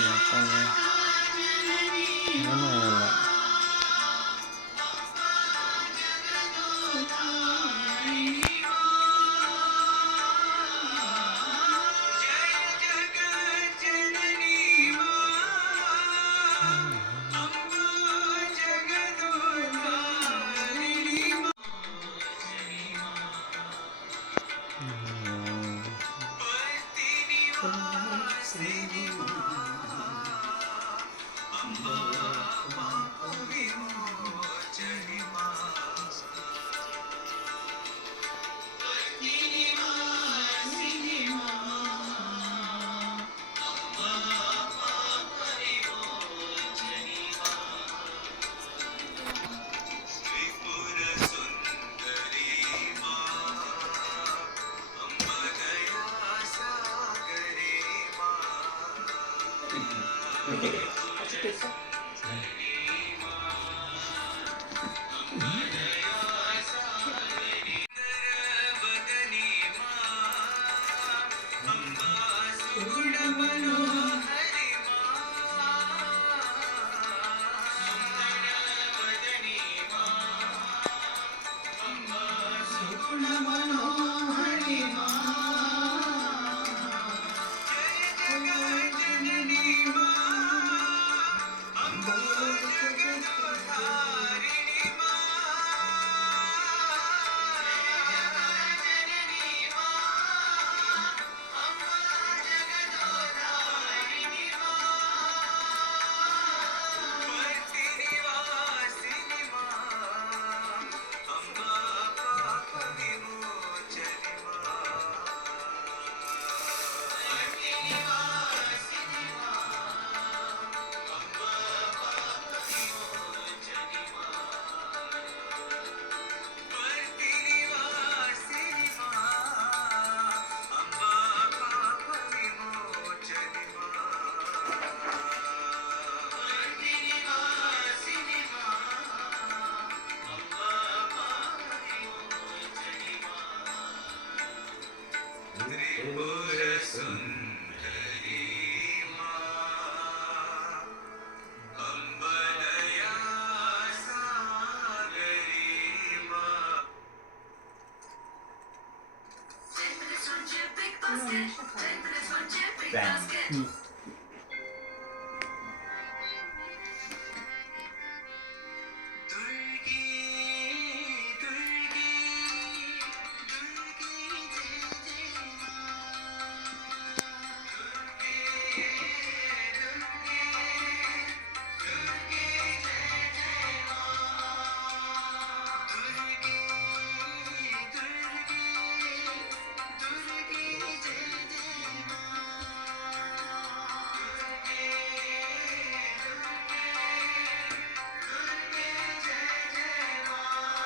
ったね。どのような。 아, 죽겠어? Mm.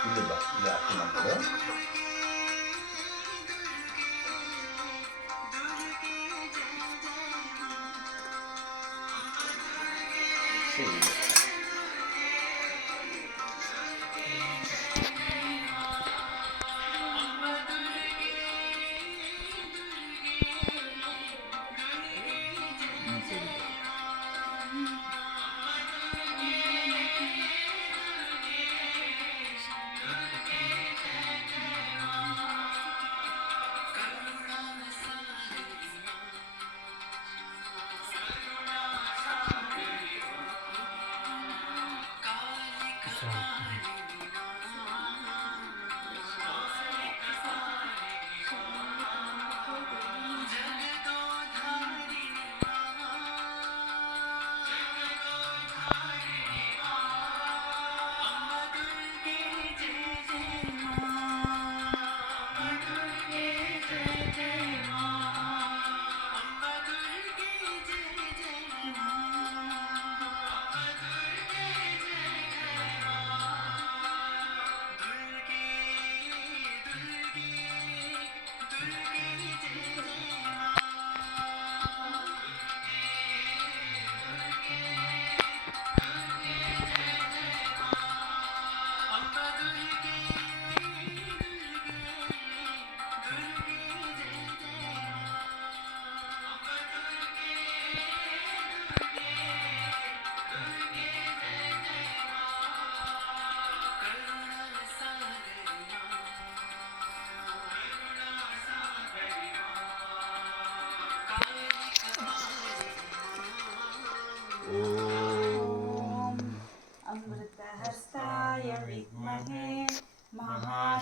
Şimdi bak yakına göre. Şimdi.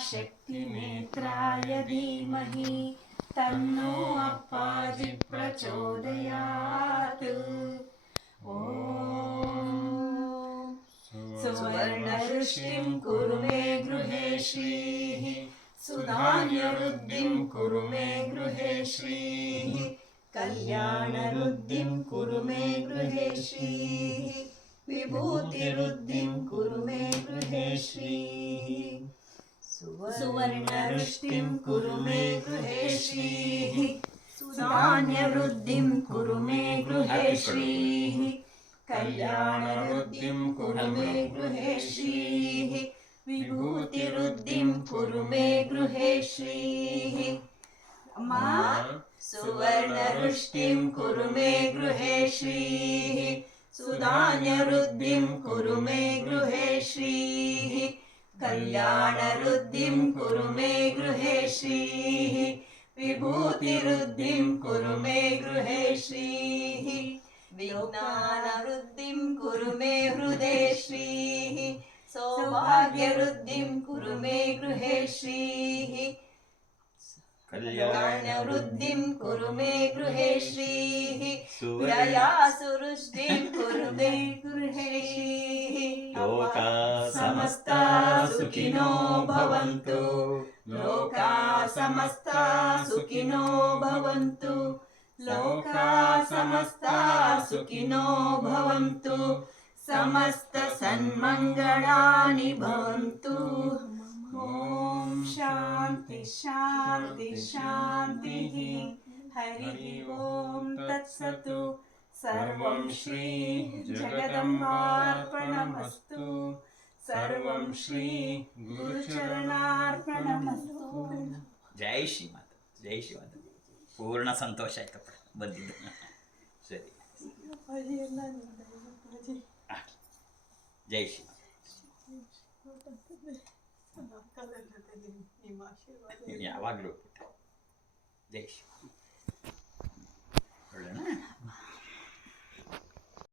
महाशक्तिनेत्राय धीमहि तन्नो अप्पाजि प्रचोदयात् ॐ सुवर्णऋष्टिं कुरु मे गृहे श्रीः। सुधान्यवृद्धिं कुरु मे गृहे श्रीः। कल्याणवृद्धिं कुरु मे गृहे श्रीः। विभूतिवृद्धिं कुरु मे गृहे श्रीः सुवर्णवृष्टिं कुरु मे गृहे श्रीः सुधान्यवृद्धिं कुरु मे गृहे श्रीः कल्याणवृद्धिं कुरु मे गृहे श्रीः विभूतिवृद्धिं कुरु मे गृहे श्रीः अम्मा सुवर्णवृष्टिं कुरु मे गृहे श्रीः सुधान्यवृद्धिं कुरु मे गृहे श्रीः कल्याणवृद्धिं कुरु मे गृहे श्रीः विभूतिवृद्धिं कुरु मे गृहे श्रीः विज्ञानवृद्धिं कुरु मे हृदे श्रीः सौभाग्यवृद्धिं कुरु मे गृहे श्रीः कल्याणवृद्धिं कुरु मे गृहे श्रीः प्रयासुवृष्टिं कुरु मे सुखिनो भवन्तु लोका समस्ता सुखिनो भवन्तु लोका समस्ता सुखिनो भवन्तु समस्त सन्मङ्गलानि भवन्तु ॐ शान्ति शान्ति शान्तिः हरिः ॐ तत्सतु सर्वं श्री जगदम्बार्पणमस्तु ಸರ್ವಂ ಶ್ರೀ ಗುರುಚರಣಾರ್ಪಣಮಸ್ತು ಜೈ ಶ್ರೀ ಮಾತ ಜೈ ಶ್ರೀ ಮಾತ ಪೂರ್ಣ ಸಂತೋಷ ಆಯ್ತಪ್ಪ ಬಂದಿದ್ದು ಸರಿ ಜೈ ಶ್ರೀ ಯಾವಾಗಲೂ ಜೈ ಶ್ರೀ ಒಳ್ಳೆಯ